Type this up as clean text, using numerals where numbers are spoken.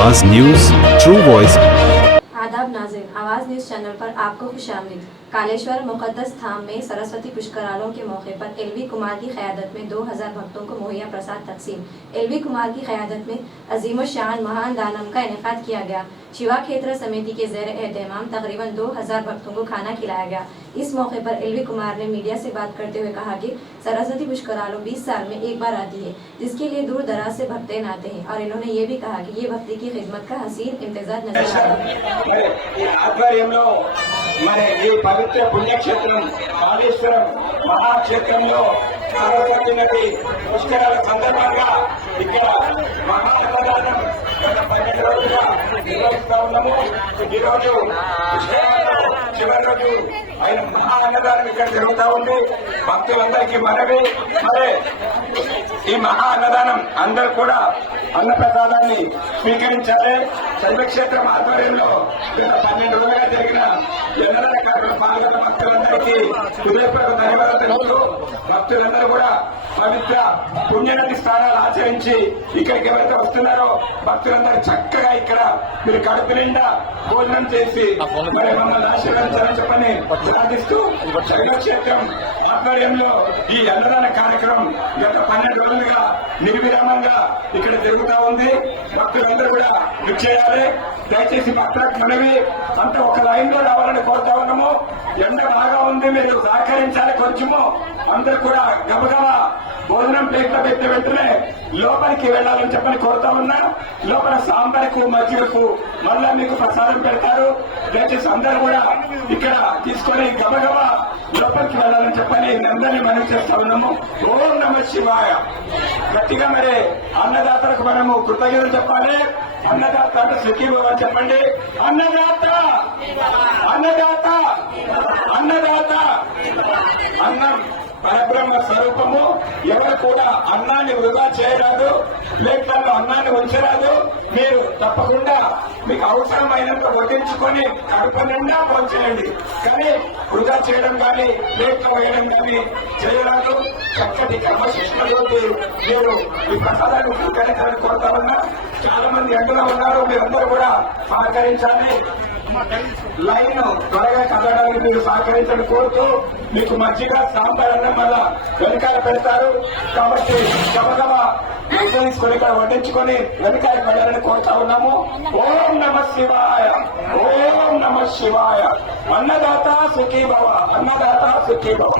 आवाज news true voice. आदाब नाज़रीन, आवाज़ न्यूज़ चैनल पर आपको खुशामदीद। कालेश्वर मुक़द्दस धाम में सरस्वती पुष्करालों के मौके पर एलवी कुमार की क़यादत में 2000 भक्तों को मुहैया प्रसाद तकसीम। एलवी कुमार की क़यादत में अजीम शान महान दानम का इनेकाद किया गया। शिवा क्षेत्र समिति के ज़ेर एहतमाम तकरीबन 2000 भक्तों को खाना खिलाया गया। इस मौके पर एलवी कुमार ने मीडिया से बात करते हुए कहा कि सरस्वती पुष्करालों 20 साल में एक बार आती है, जिसके लिए दूर दराज से भक्तजन आते हैं। और इन्होंने ये भी कहा कि ये भक्ति की खिदमत का हसीन इम्तिजाज नजर आ रहा है। ఆధ్వర్యంలో మరి ఈ పవిత్ర పుణ్యక్షేత్రం కాళేశ్వరం మహాక్షేత్రంలో సరస్వతి నది పుష్కరాల సందర్భంగా ఇక్కడ మహా అన్నదానం గత 12 రోజులుగా నిర్వహిస్తా ఉన్నాము. ఈరోజు చివరి రోజు ఆయన మహా అన్నదానం ఇక్కడ జరుగుతూ ఉంది. భక్తులందరికీ మనవి, మరి ఈ మహా అన్నదానం అందరూ కూడా అన్న ప్రసాదాన్ని స్వీకరించాలి. శైవక్షేత్రం ఆధ్వర్యంలో గత 12 రోజులుగా జరిగిన ఎన్నర కార్యక్రమ పాల్గొన్న భక్తులందరికీ హృదయపూర్వక ధన్యవాదాలు తెలుపుతూ భక్తులందరూ కూడా పవిత్ర పుణ్యనది స్నానాలు ఆచరించి ఇక్కడికి ఎవరైతే వస్తున్నారో భక్తులందరూ చక్కగా ఇక్కడ మీరు కడుపు నిండా భోజనం చేసి మరి మమ్మల్ని ఆశీర్వదించాలని చెప్పని ప్రార్థిస్తూ శైవక్షేత్రం ఆధ్వర్యంలో ఈ అన్నదాన కార్యక్రమం గత 12 రోజులుగా నిర్విరామంగా ఇక్కడ జరుగుతూ ఉంది. భక్తులందరూ కూడా విచ్చేయాలి. దయచేసి భక్తులకు మనవి అంతా ఒక లైన్ లో రావాలని కోరుతా ఉన్నాము. ఎండ బాగా ఉంది, మీరు సహకరించాలి. కొంచెము అందరూ కూడా గబగబా భోజనం ప్లేట్లో పెట్టిన వెంటనే లోపలికి వెళ్లాలని చెప్పని కోరుతా ఉన్నా. లోపల సాంబార్కు మజ్జిగకు మళ్ళా మీకు ప్రసాదం పెడతారు. దయచేసి అందరూ కూడా ఇక్కడ తీసుకొని గబగబా లోపలికి వెళ్లాలని చెప్పని అందరినీ మనం చేస్తా ఉన్నాము. ఓం నమః శివాయ. గట్టిగా మరి అన్నదాతలకు మనము కృతజ్ఞతలు చెప్పాలి. అన్నదాత అంటే సుఖీభవ చెప్పండి. అన్నదాత అన్నదాత అన్నదాత. అన్నం పరబ్రహ్మ స్వరూపము. ఎవరు కూడా అన్నాన్ని వృధా చేయరాదు, ప్లేట్లలో అన్నాన్ని ఉంచరాదు. మీరు తప్పకుండా మీకు అవసరమైనంత వడ్డించుకొని కడుపు నిండా పోంచేయండి. కానీ వృధా చేయడం కానీ ప్లేట్లో వేయడం కానీ చేయరాదు. చక్కటి క్రమశిక్షణలోకి మీరు ఈ ప్రసాదాన్ని స్వీకరించాలని కోరుతా ఉన్నా. చాలా మంది ఎండలో ఉన్నారు, మీరందరూ కూడా సహకరించాలి. లైన్ త్వరగా కదలడానికి మీరు సహకరించని కోరుతూ మీకు మజ్జిగ సాంబార్ అన్నం వల్ల వెనకాల పెడతారు. కాబట్టి గబగబా తీసుకొని ఇక్కడ వడ్డించుకొని వెనకాల వెళ్ళాలని కోరుతా ఉన్నాము. ఓం నమః శివాయ. ఓం నమః శివాయ. అన్నదాత సుఖీభవ. అన్నదాత సుఖీభవ.